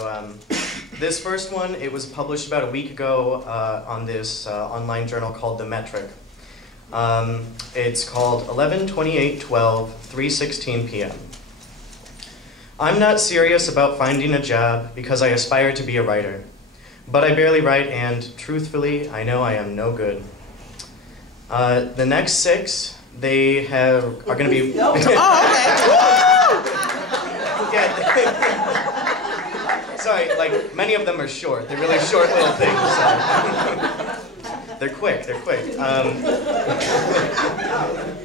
Um, this first one, it was published about a week ago on this online journal called The Metric. It's called 11/28/12, 3:16 p.m. I'm not serious about finding a job because I aspire to be a writer. But I barely write and, truthfully, I know I am no good. The next six, they are going to be... Oh, okay. Yeah. Sorry, like, many of them are short. They're really short little things. So. They're quick.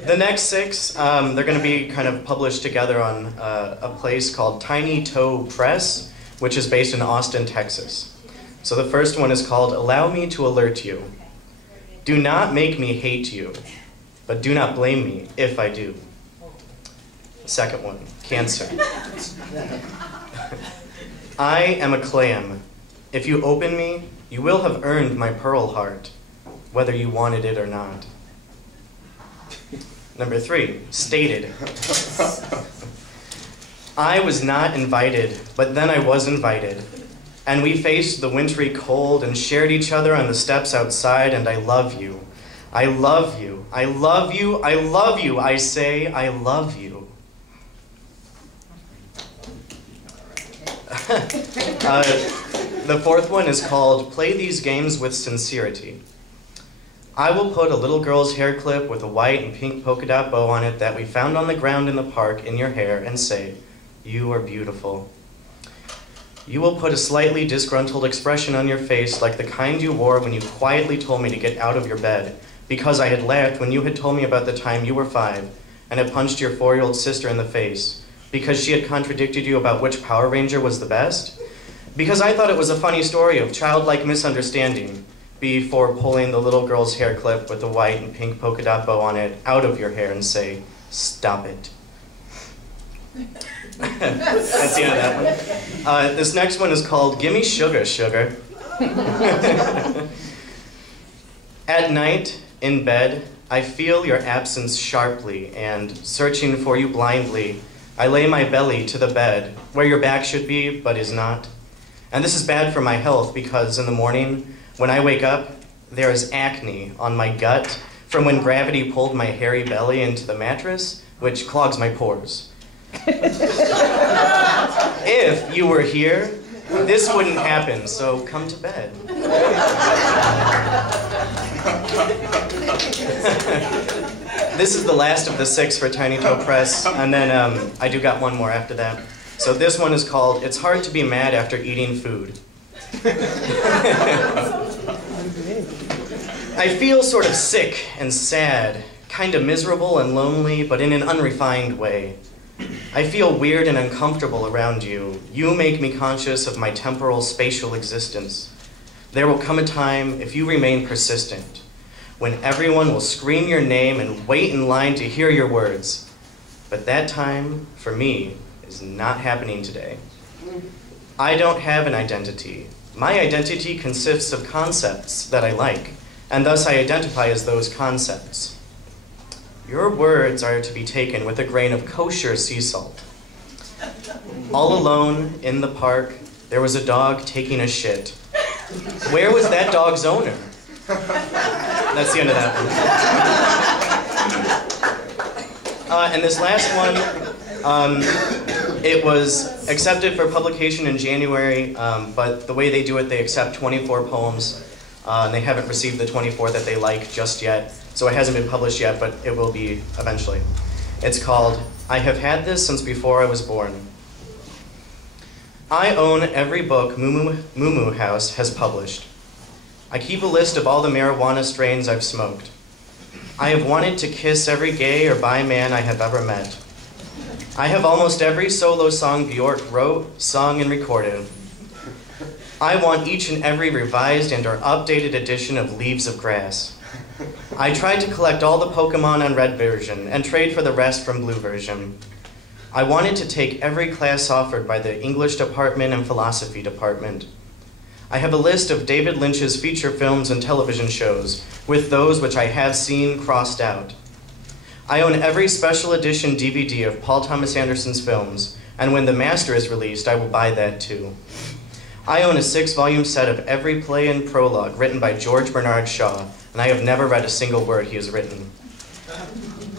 The next six, they're going to be kind of published together on a place called Tiny Toe Press, which is based in Austin, Texas. So the first one is called Allow Me to Alert You. Do not make me hate you, but do not blame me if I do. Second one, Cancer. I am a clam. If you open me, you will have earned my pearl heart, whether you wanted it or not. Number three, Stated. I was not invited, but then I was invited. And we faced the wintry cold and shared each other on the steps outside, and I love you. I love you. I love you. I love you. I say, I love you. The fourth one is called Play These Games with Sincerity. I will put a little girl's hair clip with a white and pink polka dot bow on it that we found on the ground in the park in your hair and say, you are beautiful. You will put a slightly disgruntled expression on your face like the kind you wore when you quietly told me to get out of your bed because I had laughed when you had told me about the time you were 5 and had punched your 4-year-old sister in the face because she had contradicted you about which Power Ranger was the best, because I thought it was a funny story of childlike misunderstanding before pulling the little girl's hair clip with the white and pink polka dot bow on it out of your hair and say, stop it. That's the end of that one. This next one is called Gimme Sugar, Sugar. At night, in bed, I feel your absence sharply, and searching for you blindly, I lay my belly to the bed, where your back should be, but is not. And this is bad for my health, because in the morning, when I wake up, there is acne on my gut from when gravity pulled my hairy belly into the mattress, which clogs my pores. If you were here, this wouldn't happen, so come to bed. This is the last of the 6 for Tiny Toe Press, and then I do got one more after that. So this one is called It's Hard to Be Mad After Eating Food. I feel sort of sick and sad, kind of miserable and lonely, but in an unrefined way. I feel weird and uncomfortable around you. You make me conscious of my temporal, spatial existence. There will come a time, if you remain persistent, when everyone will scream your name and wait in line to hear your words. But that time, for me, is not happening today. I don't have an identity. My identity consists of concepts that I like, and thus I identify as those concepts. Your words are to be taken with a grain of kosher sea salt. All alone in the park, there was a dog taking a shit. Where was that dog's owner? That's the end of that one. And this last one, it was accepted for publication in January, but the way they do it, they accept 24 poems, and they haven't received the 24 that they like just yet. So it hasn't been published yet, but it will be eventually. It's called, I Have Had This Since Before I Was Born. I own every book Moo Moo House has published. I keep a list of all the marijuana strains I've smoked. I have wanted to kiss every gay or bi man I have ever met. I have almost every solo song Bjork wrote, sung, and recorded. I want each and every revised and or updated edition of Leaves of Grass. I tried to collect all the Pokemon on Red version and trade for the rest from Blue version. I wanted to take every class offered by the English department and philosophy department. I have a list of David Lynch's feature films and television shows, with those which I have seen crossed out. I own every special edition DVD of Paul Thomas Anderson's films, and when The Master is released, I will buy that too. I own a 6-volume set of every play and prologue written by George Bernard Shaw, and I have never read a single word he has written.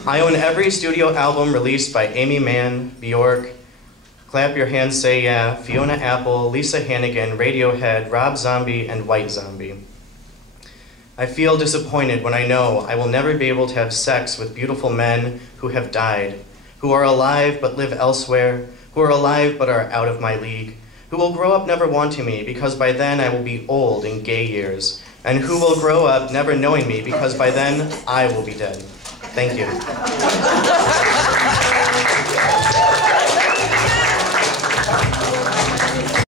I own every studio album released by Amy Mann, Bjork, Clap Your Hands Say Yeah, Fiona Apple, Lisa Hannigan, Radiohead, Rob Zombie, and White Zombie. I feel disappointed when I know I will never be able to have sex with beautiful men who have died, who are alive but live elsewhere, who are alive but are out of my league, who will grow up never wanting me because by then I will be old in gay years, and who will grow up never knowing me because by then I will be dead. Thank you.